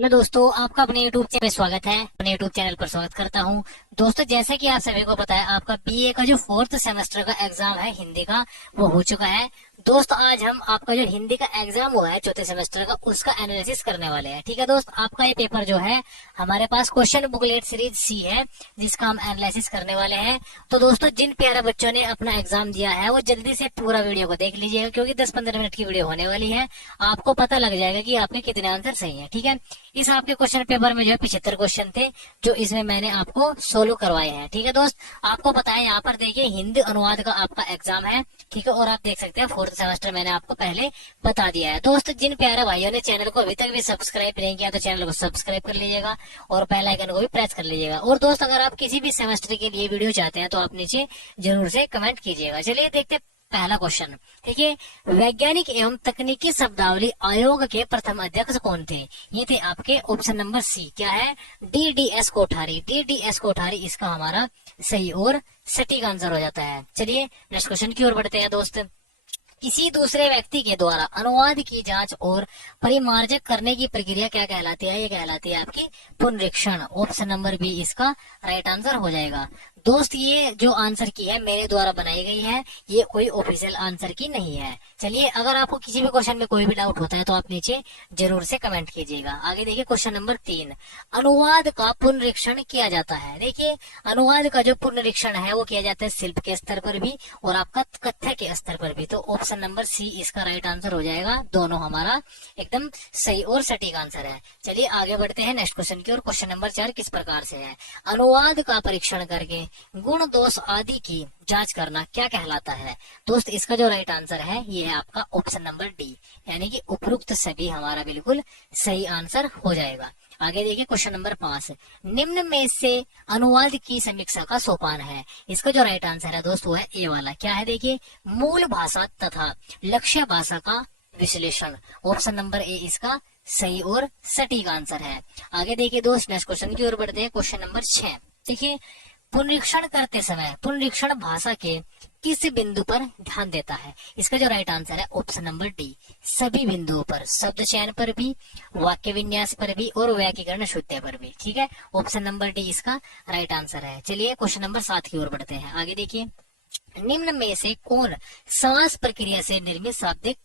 Hello दोस्तों, आपका अपने YouTube चैनल पे स्वागत है। अपने YouTube चैनल पर स्वागत करता हूं। दोस्तों, जैसे कि आप सभी को पता है, आपका बीए का जो 4th सेमेस्टर का एग्जाम है हिंदी का, वो हो चुका है। दोस्त, आज हम आपका जो हिंदी का एग्जाम हुआ है चौथे सेमेस्टर का, उसका एनालिसिस करने वाले हैं। ठीक है दोस्त, आपका ये पेपर जो है हमारे पास क्वेश्चन बुकलेट सीरीज सी है, जिसका हम एनालिसिस करने वाले हैं। तो दोस्तों, जिन प्यारे बच्चों ने अपना एग्जाम दिया है वो जल्दी से पूरा वीडियो को देख लीजिएगा, क्योंकि 10-15 मिनट की वीडियो होने वाली है। आपको पता लग जाएगा कि आपके कितने आंसर सही है। ठीक है, इस आपके क्वेश्चन पेपर में जो है 75 क्वेश्चन थे, जो इसमें मैंने आपको सोल्व करवाए हैं। ठीक है दोस्त, आपको पता है यहाँ पर देखिए हिंदी अनुवाद का आपका एग्जाम है। ठीक है, और आप देख सकते हैं 4th सेमेस्टर मैंने आपको पहले बता दिया है। दोस्त, जिन प्यारे भाइयों ने चैनल को अभी तक भी सब्सक्राइब नहीं किया, तो चैनल को सब्सक्राइब कर लीजिएगा और बेल आइकन को भी प्रेस कर लीजिएगा। और दोस्त, अगर आप किसी भी सेमेस्टर के लिए वीडियो चाहते हैं तो आप नीचे जरूर से कमेंट कीजिएगा। चलिए देखते हैं पहला क्वेश्चन। देखिए, वैज्ञानिक एवं तकनीकी शब्दावली आयोग के प्रथम अध्यक्ष कौन थे? ये थे आपके ऑप्शन नंबर सी। क्या है? DDS कोठारी। DDS कोठारी इसका हमारा सही और सटीक आंसर हो जाता है। चलिए नेक्स्ट क्वेश्चन की ओर बढ़ते हैं दोस्त। किसी दूसरे व्यक्ति के द्वारा अनुवाद की जांच और परिमार्जक करने की प्रक्रिया क्या कहलाती है? ये कहलाती है आपकी पुनरीक्षण। ऑप्शन नंबर बी इसका राइट आंसर हो जाएगा। दोस्त, ये जो आंसर की है मेरे द्वारा बनाई गई है, ये कोई ऑफिशियल आंसर की नहीं है। चलिए, अगर आपको किसी भी क्वेश्चन में कोई भी डाउट होता है तो आप नीचे जरूर से कमेंट कीजिएगा। आगे देखिए क्वेश्चन नंबर 3। अनुवाद का पुनरीक्षण किया जाता है। देखिए, अनुवाद का जो पुनरीक्षण है वो किया जाता है शिल्प के स्तर पर भी और आपका कथ्य के स्तर पर भी। तो ऑप्शन नंबर सी इसका राइट आंसर हो जाएगा। दोनों हमारा एकदम सही और सटीक आंसर है। चलिए आगे बढ़ते हैं नेक्स्ट क्वेश्चन की ओर। क्वेश्चन नंबर 4 किस प्रकार से है? अनुवाद का परीक्षण करके गुण दोष आदि की जांच करना क्या कहलाता है? दोस्त, इसका जो राइट आंसर है ये है आपका ऑप्शन नंबर डी, यानी कि उपरोक्त सभी हमारा बिल्कुल सही आंसर हो जाएगा। आगे देखिए क्वेश्चन नंबर 5। निम्न में से अनुवाद की समीक्षा का सोपान है। इसका जो राइट आंसर है दोस्त वो है ए वाला। क्या है? देखिए, मूल भाषा तथा लक्ष्य भाषा का विश्लेषण। ऑप्शन नंबर ए इसका सही और सटीक आंसर है। आगे देखिए दोस्त, नेक्स्ट क्वेश्चन की ओर बढ़ते हैं। Question number 6। देखिए, पुनरीक्षण करते समय पुनरीक्षण भाषा के किस बिंदु पर ध्यान देता है? इसका जो राइट आंसर है ऑप्शन नंबर डी, सभी बिंदुओं पर, शब्द चयन पर भी, वाक्य विन्यास पर भी और व्याकरण शुद्धि पर भी। ठीक है, ऑप्शन नंबर डी इसका राइट आंसर है। चलिए क्वेश्चन नंबर 7 की ओर बढ़ते हैं। आगे देखिए, निम्न में से कौन समास प्रक्रिया से निर्मित शाब्दिक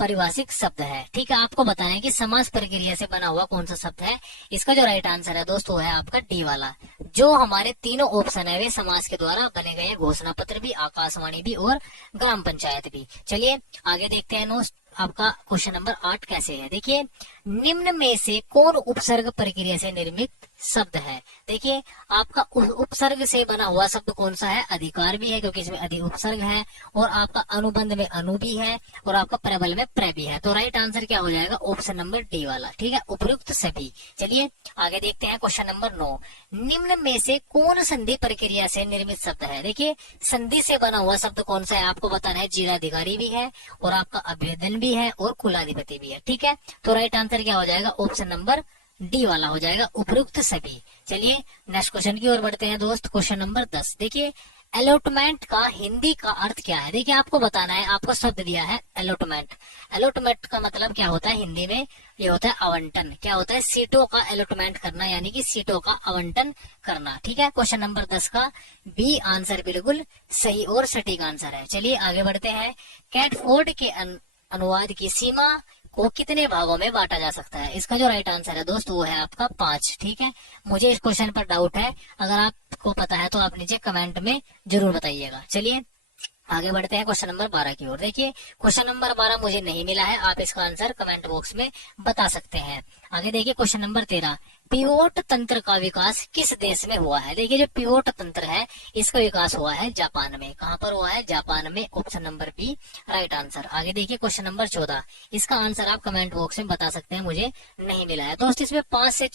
परिभाषिक शब्द है? ठीक है, आपको बताना है कि समास प्रक्रिया से बना हुआ कौन सा शब्द है। इसका जो राइट आंसर है दोस्तों है आपका डी वाला। जो हमारे तीनों ऑप्शन है वे समास के द्वारा बने गए, घोषणा पत्र भी, आकाशवाणी भी और ग्राम पंचायत भी। चलिए आगे देखते हैं दोस्त, आपका क्वेश्चन नंबर 8 कैसे है? देखिए, निम्न में से कौन उपसर्ग प्रक्रिया से निर्मित शब्द है? देखिए, आपका उपसर्ग से बना हुआ शब्द कौन सा है? अधिकार भी है, क्योंकि इसमें अधि उपसर्ग है, और आपका अनुबंध में अनु भी है, और आपका प्रबल में प्र भी है। तो राइट आंसर क्या हो जाएगा? ऑप्शन नंबर डी वाला। ठीक है, उपयुक्त सभी। चलिए आगे देखते हैं क्वेश्चन नंबर 9। निम्न में से कौन संधि प्रक्रिया से निर्मित शब्द है? देखिए, संधि से बना हुआ शब्द कौन सा है आपको बताना है। जिलाधिकारी भी है, और आपका अभ्युदय भी है, और कुलाधिपति भी है। ठीक है, तो राइट आंसर क्या हो जाएगा? ऑप्शन नंबर डी वाला हो जाएगा, उपयुक्त सभी। चलिए नेक्स्ट क्वेश्चन की ओर बढ़ते हैं दोस्त। Question number 10। देखिए, अलॉटमेंट का हिंदी का अर्थ क्या है? देखिए, आपको बताना है, आपको शब्द दिया है अलॉटमेंट। अलॉटमेंट का मतलब क्या होता है हिंदी में? ये होता है आवंटन। क्या होता है? सीटों का अलॉटमेंट करना, यानी कि सीटों का आवंटन करना। ठीक है, क्वेश्चन नंबर 10 का बी आंसर बिल्कुल सही और सटीक आंसर है। चलिए आगे बढ़ते हैं। कैटफोर्ड के अनुवाद की सीमा को कितने भागों में बांटा जा सकता है? इसका जो राइट आंसर है दोस्त वो है आपका 5। ठीक है, मुझे इस क्वेश्चन पर डाउट है, अगर आपको पता है तो आप नीचे कमेंट में जरूर बताइएगा। चलिए आगे बढ़ते हैं क्वेश्चन नंबर 12 की ओर। देखिए, क्वेश्चन नंबर 12 मुझे नहीं मिला है, आप इसका आंसर कमेंट बॉक्स में बता सकते हैं। आगे देखिए क्वेश्चन नंबर 13। पिवोट तंत्र का विकास किस देश में हुआ है? देखिए, जो पिवोट तंत्र है इसका विकास हुआ है जापान में। कहाँ पर हुआ है? जापान में। Option number B right answer. आगे देखिए क्वेश्चन नंबर 14। इसका आंसर आप कमेंट बॉक्स में बता सकते हैं, मुझे नहीं मिला है दोस्त। इसमें 5 से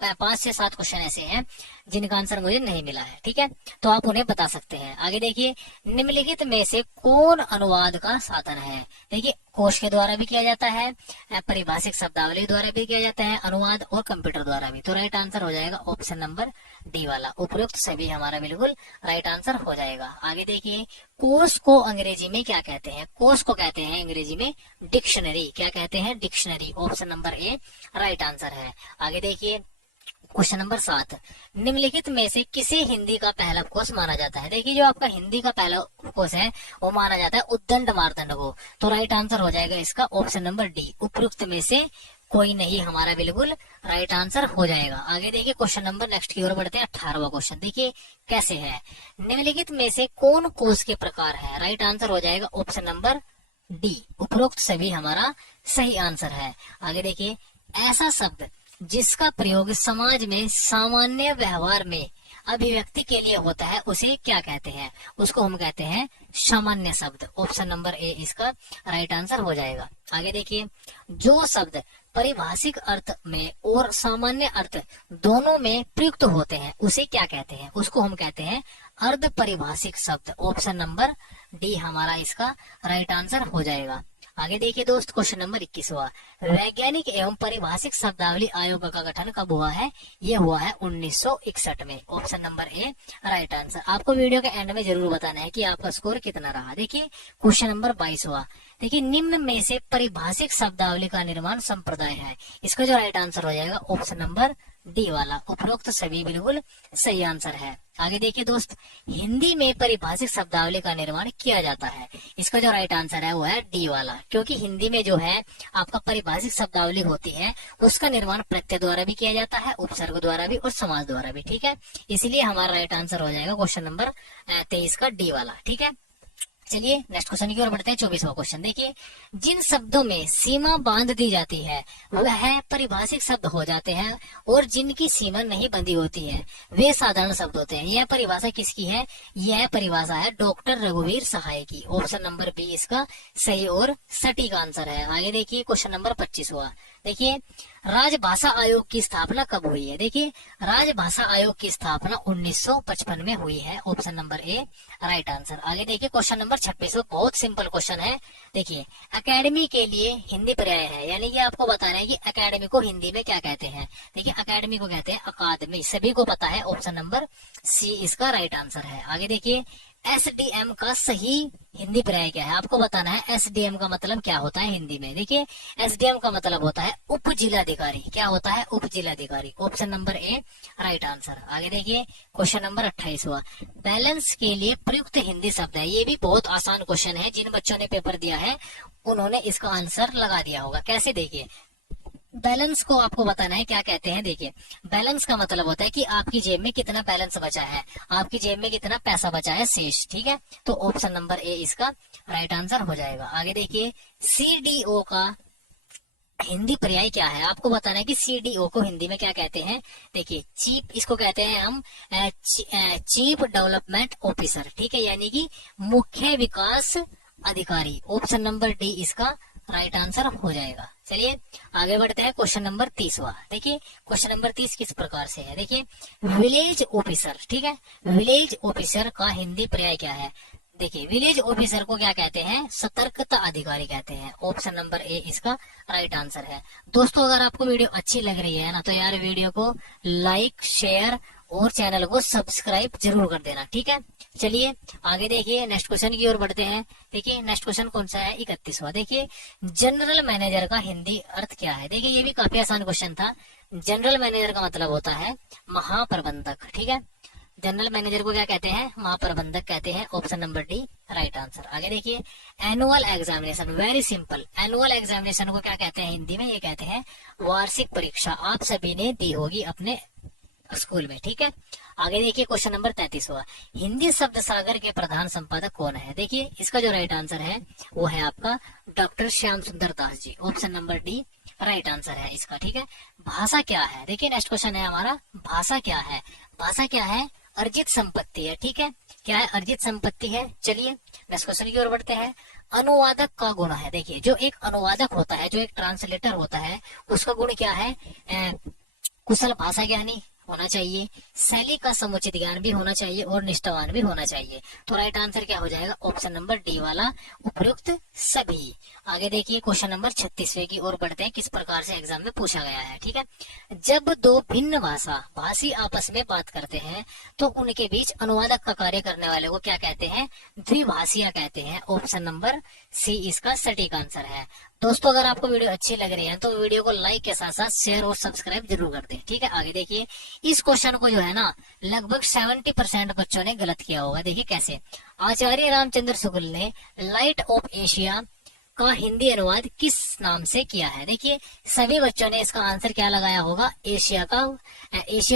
5 से 7 क्वेश्चन ऐसे हैं जिनका आंसर मुझे नहीं मिला है, ठीक है, तो आप उन्हें बता सकते हैं। आगे देखिए, निम्नलिखित में से कौन अनुवाद का साधन है? देखिए, कोश के द्वारा भी किया जाता है, परिभाषिक शब्दावली द्वारा भी किया जाता है अनुवाद, और कंप्यूटर द्वारा भी। तो राइट आंसर हो जाएगा ऑप्शन नंबर डी वाला, उपयुक्त सभी हमारा बिल्कुल राइट आंसर हो जाएगा। आगे देखिए, कोश को अंग्रेजी में क्या कहते हैं? कोश को कहते हैं अंग्रेजी में डिक्शनरी। क्या कहते हैं? Dictionary. Option number A right answer है। आगे देखिए, क्वेश्चन नंबर 7, निम्नलिखित में से किसे हिंदी का पहला कोश माना जाता है? देखिए, जो आपका हिंदी का पहला कोश है वो माना जाता है उद्दंड मार्तंड को। तो राइट आंसर हो जाएगा इसका ऑप्शन नंबर डी, उपयुक्त में से कोई नहीं हमारा बिल्कुल राइट आंसर हो जाएगा। आगे देखिए, क्वेश्चन नंबर नेक्स्ट की ओर बढ़ते हैं। 18वां क्वेश्चन देखिए कैसे है, निम्नलिखित में से कौन कोश के प्रकार है? राइट आंसर हो जाएगा ऑप्शन नंबर डी, उपरोक्त सभी हमारा सही आंसर है। आगे देखिए, ऐसा शब्द जिसका प्रयोग समाज में सामान्य व्यवहार में अभिव्यक्ति के लिए होता है उसे क्या कहते हैं? उसको हम कहते हैं सामान्य शब्द। ऑप्शन नंबर ए इसका राइट आंसर हो जाएगा। आगे देखिए, जो शब्द परिभाषिक अर्थ में और सामान्य अर्थ दोनों में प्रयुक्त होते हैं उसे क्या कहते हैं? उसको हम कहते हैं अर्ध परिभाषिक शब्द। ऑप्शन नंबर डी हमारा इसका राइट आंसर हो जाएगा। आगे देखिए दोस्त, क्वेश्चन नंबर 21वां, वैज्ञानिक एवं परिभाषिक शब्दावली आयोग का गठन कब हुआ है? ये हुआ है 1961 में। Option number A right answer. आपको वीडियो के एंड में जरूर बताना है कि आपका स्कोर कितना रहा। देखिए, क्वेश्चन नंबर 22वां, देखिए, निम्न में से परिभाषिक शब्दावली का निर्माण संप्रदाय है। इसका जो राइट आंसर हो जाएगा ऑप्शन नंबर डी वाला, उपरोक्त सभी बिल्कुल सही आंसर है। आगे देखिए दोस्त, हिंदी में परिभाषिक शब्दावली का निर्माण किया जाता है। इसका जो राइट आंसर है वो है डी वाला, क्योंकि हिंदी में जो है आपका परिभाषिक शब्दावली होती है उसका निर्माण प्रत्यय द्वारा भी किया जाता है, उपसर्ग द्वारा भी और समास द्वारा भी, ठीक है। इसलिए हमारा राइट आंसर हो जाएगा क्वेश्चन नंबर 23 का डी वाला, ठीक है। चलिए नेक्स्ट क्वेश्चन की ओर बढ़ते हैं। 24वां क्वेश्चन देखिए, जिन शब्दों में सीमा बांध दी जाती है वह परिभाषिक शब्द हो जाते हैं और जिनकी सीमा नहीं बंधी होती है वे साधारण शब्द होते हैं। यह परिभाषा किसकी है? यह परिभाषा है डॉक्टर रघुवीर सहाय की। ऑप्शन नंबर बी इसका सही और सटीक आंसर है। आगे देखिए, क्वेश्चन नंबर 25वां देखिए, राजभाषा आयोग की स्थापना कब हुई है? देखिए, राजभाषा आयोग की स्थापना 1955 में हुई है। Option number A right answer. आगे देखिए, क्वेश्चन नंबर 26, बहुत सिंपल क्वेश्चन है। देखिए, एकेडमी के लिए हिंदी पर्याय है, यानी कि आपको बताना है कि एकेडमी को हिंदी में क्या कहते हैं। देखिए, एकेडमी को कहते हैं अकादमी, सभी को पता है। ऑप्शन नंबर सी इसका राइट आंसर है। आगे देखिए, एसडीएम का सही हिंदी पर्याय क्या है? आपको बताना है एसडीएम का मतलब क्या होता है हिंदी में। देखिए, एसडीएम का मतलब होता है उप जिलाधिकारी। क्या होता है? उप जिलाधिकारी। Option number A right answer. आगे देखिए, क्वेश्चन नंबर 28वां, बैलेंस के लिए प्रयुक्त हिंदी शब्द है। ये भी बहुत आसान क्वेश्चन है, जिन बच्चों ने पेपर दिया है उन्होंने इसका आंसर लगा दिया होगा। कैसे? देखिए, बैलेंस को आपको बताना है क्या कहते हैं। देखिए, बैलेंस का मतलब होता है कि आपकी जेब में कितना बैलेंस बचा है, आपकी जेब में कितना पैसा बचा है, शेष, ठीक है। तो ऑप्शन नंबर ए इसका राइट आंसर हो जाएगा। आगे देखिए, सीडीओ का हिंदी पर्याय क्या है? आपको बताना है कि सीडीओ को हिंदी में क्या कहते हैं। देखिए, चीफ इसको कहते हैं हम चीफ डेवलपमेंट ऑफिसर, ठीक है, यानी कि मुख्य विकास अधिकारी। ऑप्शन नंबर डी इसका राइट आंसर हो जाएगा। चलिए आगे बढ़ते हैं। क्वेश्चन नंबर 30वां देखिए, क्वेश्चन नंबर 30 किस प्रकार से है? देखिए, विलेज ऑफिसर, ठीक है, विलेज ऑफिसर का हिंदी पर्याय क्या है? देखिए, विलेज ऑफिसर को क्या कहते हैं? सतर्कता अधिकारी कहते हैं। ऑप्शन नंबर ए इसका राइट आंसर है। दोस्तों, अगर आपको वीडियो अच्छी लग रही है ना तो यार वीडियो को लाइक, शेयर और चैनल को सब्सक्राइब जरूर कर देना, ठीक है। चलिए आगे देखिए, नेक्स्ट क्वेश्चन की ओर बढ़ते हैं। देखिए, नेक्स्ट क्वेश्चन कौन सा है? 31वां देखिए, जनरल मैनेजर का हिंदी अर्थ क्या है? देखिए, ये भी काफी आसान क्वेश्चन था। जनरल मैनेजर का मतलब होता है महाप्रबंधक, ठीक है। जनरल मैनेजर को क्या कहते हैं? महाप्रबंधक कहते हैं। Option number D right answer. आगे देखिए, annual examination, very simple. Annual examination को क्या कहते हैं हिंदी में? ये कहते हैं वार्षिक परीक्षा। आप सभी ने दी होगी अपने स्कूल में, ठीक है। आगे देखिए, क्वेश्चन नंबर 33वां, हिंदी शब्द सागर के प्रधान संपादक कौन है? देखिए, इसका जो राइट आंसर है वो है आपका doctor Shyam Sundar Das ji. Option number D right answer है इसका, ठीक है। भाषा क्या है? देखिए, नेक्स्ट क्वेश्चन है हमारा, भाषा क्या है? भाषा क्या है? अर्जित संपत्ति है, ठीक है। क्या है? अर्जित संपत्ति है। चलिए नेक्स्ट क्वेश्चन की ओर बढ़ते हैं। अनुवादक का गुण है। देखिए, जो एक अनुवादक होता है, जो एक ट्रांसलेटर होता है, उसका गुण क्या है? कुशल भाषा ज्ञानी होना चाहिए, शैली का समुचित ज्ञान भी होना चाहिए और निष्ठावान भी होना चाहिए। तो राइट आंसर क्या हो जाएगा? ऑप्शन नंबर डी वाला, उपयुक्त सभी। आगे देखिए क्वेश्चन नंबर 36वें की ओर बढ़ते हैं, किस प्रकार से एग्जाम में पूछा गया है। ठीक है, जब दो भिन्न भाषी आपस में बात करते हैं तो उनके बीच अनुवादक का कार्य करने वाले को क्या कहते हैं? द्विभाषिया कहते हैं। ऑप्शन नंबर सी इसका सटीक आंसर है। दोस्तों अगर आपको वीडियो अच्छी लग रही है तो वीडियो को लाइक के साथ साथ शेयर और सब्सक्राइब जरूर कर दें। ठीक है, आगे देखिए इस क्वेश्चन को जो है ना लगभग 70% बच्चों ने गलत किया होगा। देखिए कैसे, आचार्य रामचंद्र शुक्ल ने लाइट ऑफ एशिया का हिंदी अनुवाद किस नाम से किया है? देखिए सभी बच्चों ने इसका आंसर क्या लगाया होगा? एशिया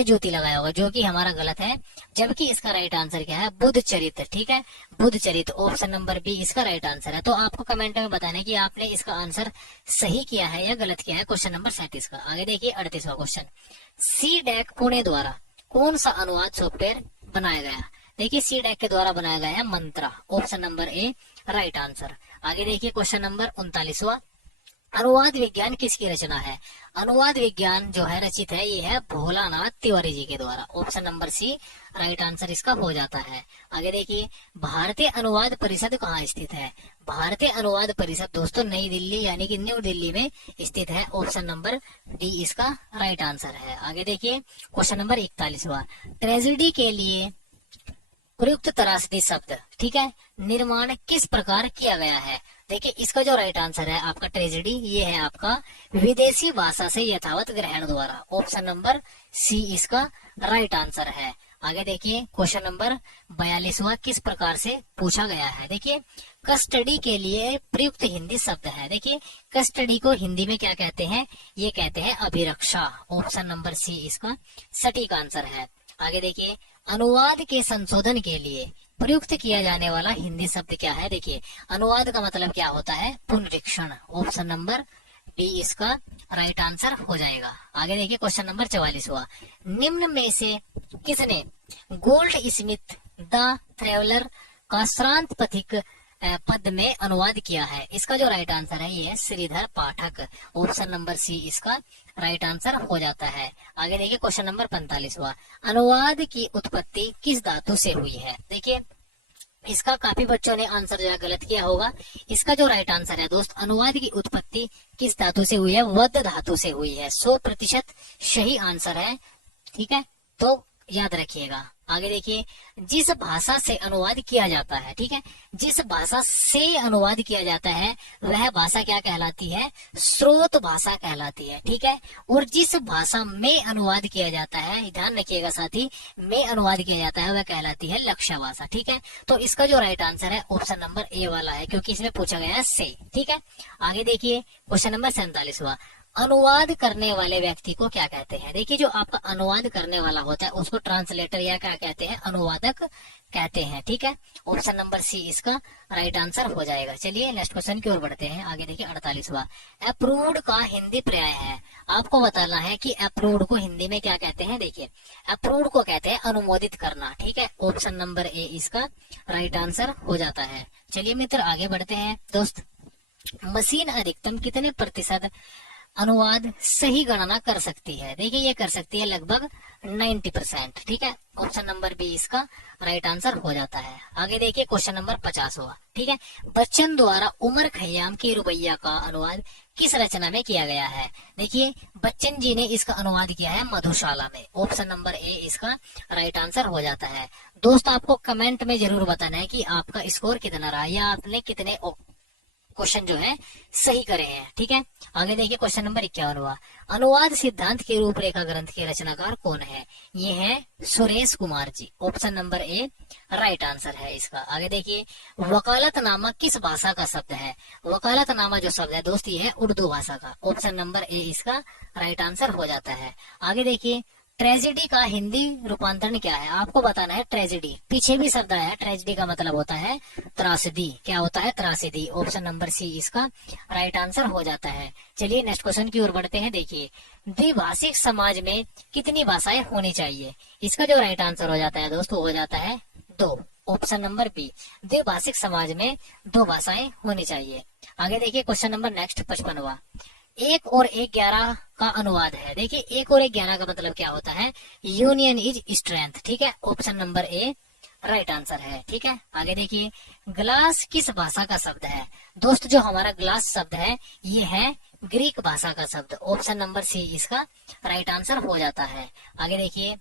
ज्योति लगाया होगा, जो कि हमारा गलत है। जबकि इसका राइट आंसर क्या है? बुद्ध चरित्र। ठीक है, बुद्ध चरित्र, ऑप्शन नंबर बी इसका राइट आंसर है। तो आपको कमेंट में बताना है कि आपने इसका आंसर सही किया है या गलत किया है क्वेश्चन नंबर 37 का। आगे देखिए 38वां क्वेश्चन, सी डैक पुणे द्वारा कौन सा अनुवाद सॉफ्टवेयर बनाया गया? देखिए सी डैक के द्वारा बनाया गया है Mantra, option number A right answer. आगे देखिए क्वेश्चन नंबर 39वां, अनुवाद विज्ञान किसकी रचना है? अनुवाद विज्ञान जो है रचित है ये है भोलानाथ तिवारी जी के द्वारा, option number C right answer इसका हो जाता है। आगे देखिए भारतीय अनुवाद परिषद कहाँ स्थित है? भारतीय अनुवाद परिषद दोस्तों नई दिल्ली यानी कि न्यू दिल्ली में स्थित है, ऑप्शन नंबर डी इसका राइट आंसर है। आगे देखिए क्वेश्चन नंबर 41वां, ट्रेजेडी के लिए प्रयुक्त त्रासदी शब्द, ठीक है, निर्माण किस प्रकार किया गया है? देखिए इसका जो राइट आंसर है आपका ट्रेजेडी, ये है आपका विदेशी भाषा से यथावत ग्रहण द्वारा, ऑप्शन नंबर सी इसका राइट आंसर है। आगे देखिए क्वेश्चन नंबर 42वां, किस प्रकार से पूछा गया है? देखिए कस्टडी के लिए प्रयुक्त हिंदी शब्द है। देखिए कस्टडी को हिंदी में क्या कहते हैं? ये कहते हैं अभिरक्षा, ऑप्शन नंबर सी इसका सटीक आंसर है। आगे देखिए अनुवाद के संशोधन के लिए प्रयुक्त किया जाने वाला हिंदी शब्द क्या है? देखिए अनुवाद का मतलब क्या होता है? पुनरीक्षण, ऑप्शन नंबर बी इसका राइट आंसर हो जाएगा। आगे देखिए क्वेश्चन नंबर 44वां, निम्न में से किसने गोल्ड स्मिथ द ट्रेवलर का श्रांत पथिक पद में अनुवाद किया है? इसका जो राइट आंसर है ये है श्रीधर पाठक, ऑप्शन नंबर सी इसका राइट आंसर हो जाता है। आगे देखिए क्वेश्चन नंबर 45वां, अनुवाद की उत्पत्ति किस धातु से हुई है? देखिए इसका काफी बच्चों ने आंसर जो है गलत किया होगा। इसका जो राइट आंसर है दोस्त, अनुवाद की उत्पत्ति किस धातु से हुई है? वध धातु से हुई है, 100% सही आंसर है। ठीक है, तो याद रखिएगा। आगे देखिए जिस भाषा से अनुवाद किया जाता है, ठीक है, जिस भाषा से अनुवाद किया जाता है वह भाषा क्या कहलाती है? स्रोत भाषा कहलाती है। ठीक है, और जिस भाषा में अनुवाद किया जाता है, ध्यान रखिएगा साथी, में अनुवाद किया जाता है वह कहलाती है लक्ष्य भाषा। ठीक है, तो इसका जो राइट आंसर है ऑप्शन नंबर ए वाला है, क्योंकि इसमें पूछा गया है से। ठीक है, आगे देखिए क्वेश्चन नंबर 47वां, अनुवाद करने वाले व्यक्ति को क्या कहते हैं? देखिए जो आपका अनुवाद करने वाला होता है उसको ट्रांसलेटर या क्या कहते हैं? अनुवादक कहते हैं। ठीक है, ऑप्शन नंबर सी इसका राइट आंसर हो जाएगा। चलिए नेक्स्ट क्वेश्चन की ओर बढ़ते हैं। आगे देखिए 48वां, अप्रूव्ड का हिंदी पर्याय है। आपको बताना है कि अप्रूव्ड को हिंदी में क्या कहते हैं। देखिए अप्रूव्ड को कहते हैं अनुमोदित करना। ठीक है, ऑप्शन नंबर ए इसका राइट आंसर हो जाता है। चलिए मित्र आगे बढ़ते हैं। दोस्त मशीन अधिकतम कितने प्रतिशत अनुवाद सही गणना कर सकती है? देखिए ये कर सकती है लगभग 90%। ठीक है, ऑप्शन नंबर बी इसका राइट आंसर हो जाता है। आगे देखिए क्वेश्चन नंबर 50वां, ठीक है, बच्चन द्वारा उमर खयाम की रुपैया का अनुवाद किस रचना में किया गया है? देखिए बच्चन जी ने इसका अनुवाद किया है मधुशाला में, ऑप्शन नंबर ए इसका राइट आंसर हो जाता है। दोस्त आपको कमेंट में जरूर बताना है कि आपका स्कोर कितना रहा या आपने कितने क्वेश्चन जो है सही करे हैं। ठीक है, आगे देखिए क्वेश्चन नंबर 51वां, अनुवाद सिद्धांत के रूपरेखा ग्रंथ के रचनाकार कौन है? ये है Suresh Kumar ji, option number A right answer है इसका। आगे देखिए वकालतनामा किस भाषा का शब्द है? वकालतनामा जो शब्द है दोस्त ये है उर्दू भाषा का, ऑप्शन नंबर ए इसका राइट आंसर हो जाता है। आगे देखिए ट्रेजेडी का हिंदी रूपांतरण क्या है? आपको बताना है। ट्रेजेडी पीछे भी शब्द आया है, ट्रेजेडी का मतलब होता है त्रासदी। क्या होता है? त्रासदी, ऑप्शन नंबर सी इसका राइट आंसर हो जाता है। चलिए नेक्स्ट क्वेश्चन की ओर बढ़ते हैं। देखिए द्विभाषिक समाज में कितनी भाषाएं होनी चाहिए? इसका जो राइट आंसर हो जाता है दोस्तों हो जाता है 2, ऑप्शन नंबर बी, द्विभाषिक समाज में 2 भाषाएं होनी चाहिए। आगे देखिए क्वेश्चन नंबर नेक्स्ट 55वां, एक और एक 11 का अनुवाद है। देखिए एक और एक 11 का मतलब क्या होता है, यूनियन इज स्ट्रेंथ। ठीक है, option number A right answer है। ठीक है, आगे देखिए, ग्लास किस भाषा का शब्द है। दोस्त जो हमारा ग्लास शब्द है ये है ग्रीक भाषा का शब्द। ऑप्शन नंबर सी इसका राइट आंसर हो जाता है। आगे देखिए,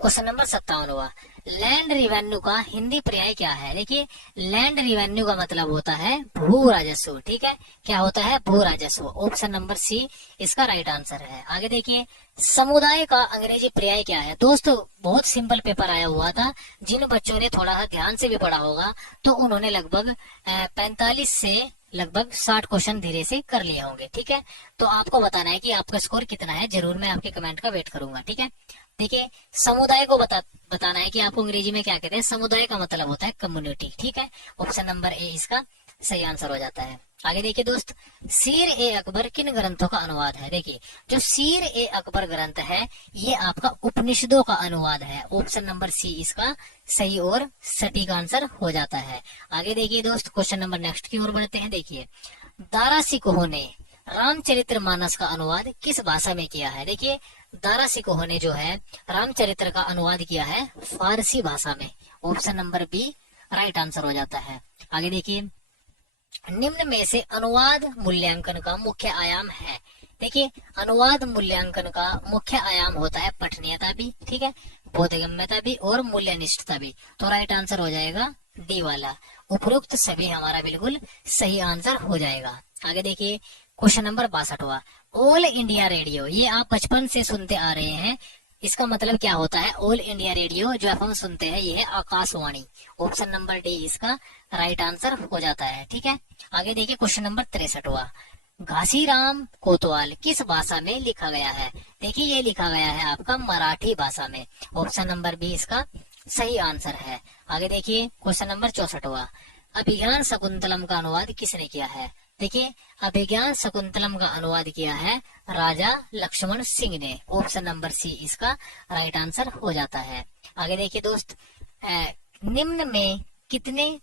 क्वेश्चन नंबर 57 हुआ, लैंड रिवेन्यू का हिंदी पर्याय क्या है। देखिए लैंड रिवेन्यू का मतलब होता है भू राजस्व। ठीक है, क्या होता है, भू राजस्व। ऑप्शन नंबर सी इसका राइट आंसर है। आगे देखिए, समुदाय का अंग्रेजी पर्याय क्या है। दोस्तों बहुत सिंपल पेपर आया हुआ था, जिन बच्चों ने थोड़ा सा ध्यान से भी पढ़ा होगा तो उन्होंने लगभग 45 से लगभग 60 क्वेश्चन धीरे से कर लिए होंगे। ठीक है, तो आपको बताना है कि आपका स्कोर कितना है, जरूर मैं आपके कमेंट का वेट करूंगा। ठीक है, देखिए समुदाय को बताना है कि आपको अंग्रेजी में क्या कहते हैं। समुदाय का मतलब होता है कम्युनिटी। ठीक है, ऑप्शन नंबर ए इसका सही आंसर हो जाता है। आगे देखिए दोस्त, सीर ए अकबर किन ग्रंथों का अनुवाद है। देखिए जो सीर ए अकबर ग्रंथ है ये आपका उपनिषदों का अनुवाद है। ऑप्शन नंबर सी इसका सही और सटीक आंसर हो जाता है। आगे देखिए दोस्त, क्वेश्चन नंबर नेक्स्ट की ओर बढ़ते हैं। देखिए दारा सिकोह ने रामचरितमानस का अनुवाद किस भाषा में किया है। देखिए दारा सिकोह ने जो है रामचरित्र का अनुवाद किया है फारसी भाषा में। Option number B right answer हो जाता है। आगे देखिए, निम्न में से अनुवाद मूल्यांकन का मुख्य आयाम है। देखिए अनुवाद मूल्यांकन का मुख्य आयाम होता है पठनीयता भी, ठीक है, बोधगम्यता भी और मूल्यनिष्ठता भी। तो राइट आंसर हो जाएगा डी वाला। उपरोक्त सभी हमारा बिल्कुल सही आंसर हो जाएगा। आगे देखिए, question number 62 all India radio, ये आप बचपन से सुनते आ रहे हैं। इसका मतलब क्या होता है, ऑल इंडिया रेडियो जो आप हम सुनते हैं ये है आकाशवाणी। ऑप्शन नंबर डी इसका राइट आंसर हो जाता है। ठीक है, आगे देखिए क्वेश्चन नंबर 63 घासीराम कोतवाल किस भाषा में लिखा गया है। देखिए ये लिखा गया है आपका मराठी भाषा में। ऑप्शन नंबर बी इसका सही आंसर है। आगे देखिए क्वेश्चन नंबर 64 अभिज्ञान शकुंतलम का अनुवाद किसने किया है। देखिए अभिज्ञान शकुंतलम का अनुवाद किया है राजा लक्ष्मण सिंह ने। ऑप्शन नंबर सी इसका राइट आंसर हो जाता है। आगे देखिए दोस्त, निम्न में किसने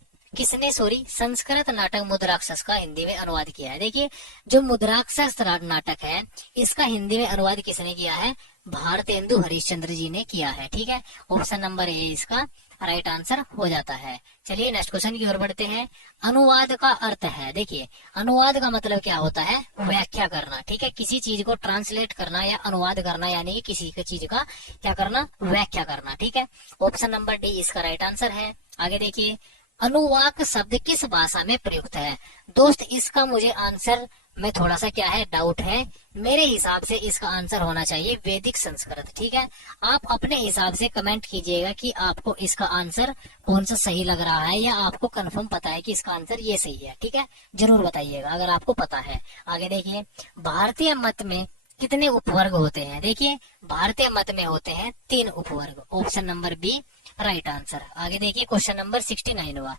संस्कृत नाटक मुद्राक्षस का हिंदी में अनुवाद किया है। देखिए जो मुद्राक्षस नाटक है इसका हिंदी में अनुवाद किसने किया है, भारतेंदु हरिश्चंद्र जी ने किया है। ठीक है, ऑप्शन नंबर ए इसका राइट आंसर हो जाता है। चलिए नेक्स्ट क्वेश्चन की ओर बढ़ते हैं। अनुवाद का अर्थ है, देखिए अनुवाद का मतलब क्या होता है, व्याख्या करना। ठीक है, किसी चीज को ट्रांसलेट करना या अनुवाद करना, यानी कि किसी चीज का क्या करना, व्याख्या करना। ठीक है, ऑप्शन नंबर डी इसका राइट आंसर है। आगे देखिए, अनुवाक शब्द किस भाषा में प्रयुक्त है। दोस्त इसका मुझे आंसर में थोड़ा सा क्या है, डाउट है। मेरे हिसाब से इसका आंसर होना चाहिए वैदिक संस्कृत। ठीक है, आप अपने हिसाब से कमेंट कीजिएगा कि आपको इसका आंसर कौन सा सही लग रहा है, या आपको कंफर्म पता है कि इसका आंसर ये सही है। ठीक है, जरूर बताइएगा अगर आपको पता है। आगे देखिए, भारतीय मत में कितने उपवर्ग होते हैं। देखिए भारतीय मत में होते हैं 3 उपवर्ग। Option number B right answer. आगे देखिए क्वेश्चन नंबर 69 हुआ,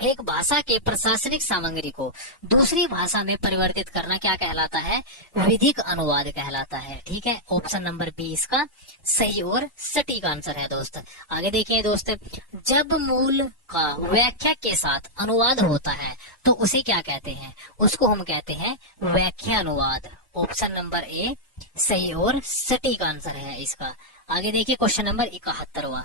एक भाषा के प्रशासनिक सामग्री को दूसरी भाषा में परिवर्तित करना क्या कहलाता है, विधिक अनुवाद कहलाता है। ठीक है, ऑप्शन नंबर बी इसका सही और सटीक आंसर है दोस्त। आगे देखिए दोस्त, जब मूल का व्याख्या के साथ अनुवाद होता है तो उसे क्या कहते हैं, उसको हम कहते हैं व्याख्या अनुवाद। ऑप्शन नंबर ए सही और सटीक आंसर है इसका। आगे देखिए क्वेश्चन नंबर 71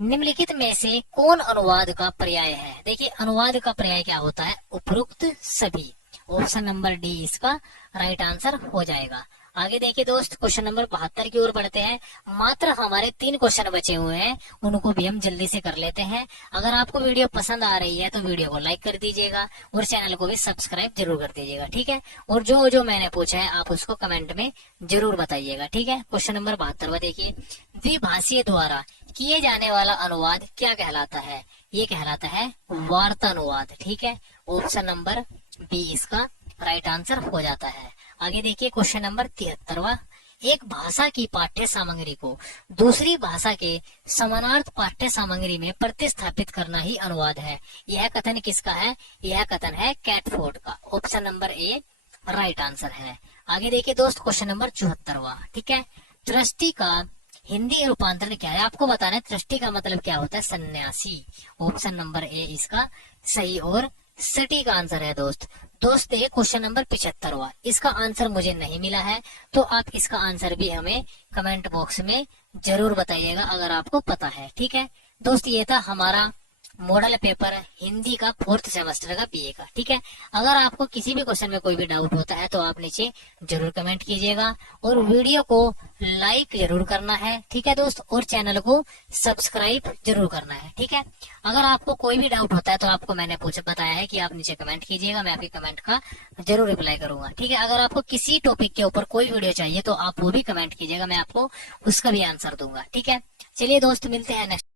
निम्नलिखित में से कौन अनुवाद का पर्याय है। देखिए अनुवाद का पर्याय क्या होता है, उपरोक्त सभी। ऑप्शन नंबर डी इसका राइट आंसर हो जाएगा। आगे देखिए दोस्त, क्वेश्चन नंबर 72 की ओर बढ़ते हैं। मात्र हमारे 3 क्वेश्चन बचे हुए हैं, उनको भी हम जल्दी से कर लेते हैं। अगर आपको वीडियो पसंद आ रही है तो वीडियो को लाइक कर दीजिएगा और चैनल को भी सब्सक्राइब जरूर कर दीजिएगा। ठीक है, और जो जो मैंने पूछा है आप उसको कमेंट में जरूर बताइएगा। ठीक है, क्वेश्चन नंबर 72 देखिए, द्विभाषीय द्वारा किए जाने वाला अनुवाद क्या कहलाता है, ये कहलाता है वार्तानुवाद। ठीक है, ऑप्शन नंबर बी इसका राइट आंसर हो जाता है। आगे देखिए क्वेश्चन नंबर 73 एक भाषा की पाठ्य सामग्री को दूसरी भाषा के समानार्थ पाठ्य सामग्री में प्रतिस्थापित करना ही अनुवाद है। यह कथन किसका है, यह कथन है कैटफोर्ड का। Option number A right answer है। आगे देखिए दोस्त, क्वेश्चन नंबर 74 ठीक है, दृष्टि का हिंदी रूपांतरण क्या है, आपको बताना है। दृष्टि का मतलब क्या होता है, सन्यासी। ऑप्शन नंबर ए इसका सही और सटीक आंसर है दोस्त देखिए क्वेश्चन नंबर 75वां, इसका आंसर मुझे नहीं मिला है, तो आप इसका आंसर भी हमें कमेंट बॉक्स में जरूर बताइएगा अगर आपको पता है। ठीक है दोस्त, ये था हमारा मॉडल पेपर हिंदी का 4th सेमेस्टर का बीए का। ठीक है, अगर आपको किसी भी क्वेश्चन में कोई भी डाउट होता है तो आप नीचे जरूर कमेंट कीजिएगा और वीडियो को लाइक जरूर करना है। ठीक है दोस्त, और चैनल को सब्सक्राइब जरूर करना है। ठीक है, अगर आपको कोई भी डाउट होता है तो आपको मैंने बताया है कि आप नीचे कमेंट कीजिएगा, मैं आपके कमेंट का जरूर रिप्लाई करूंगा। ठीक है, अगर आपको किसी टॉपिक के ऊपर कोई वीडियो चाहिए तो आप वो भी कमेंट कीजिएगा, मैं आपको उसका भी आंसर दूंगा। ठीक है, चलिए दोस्त, मिलते हैं नेक्स्ट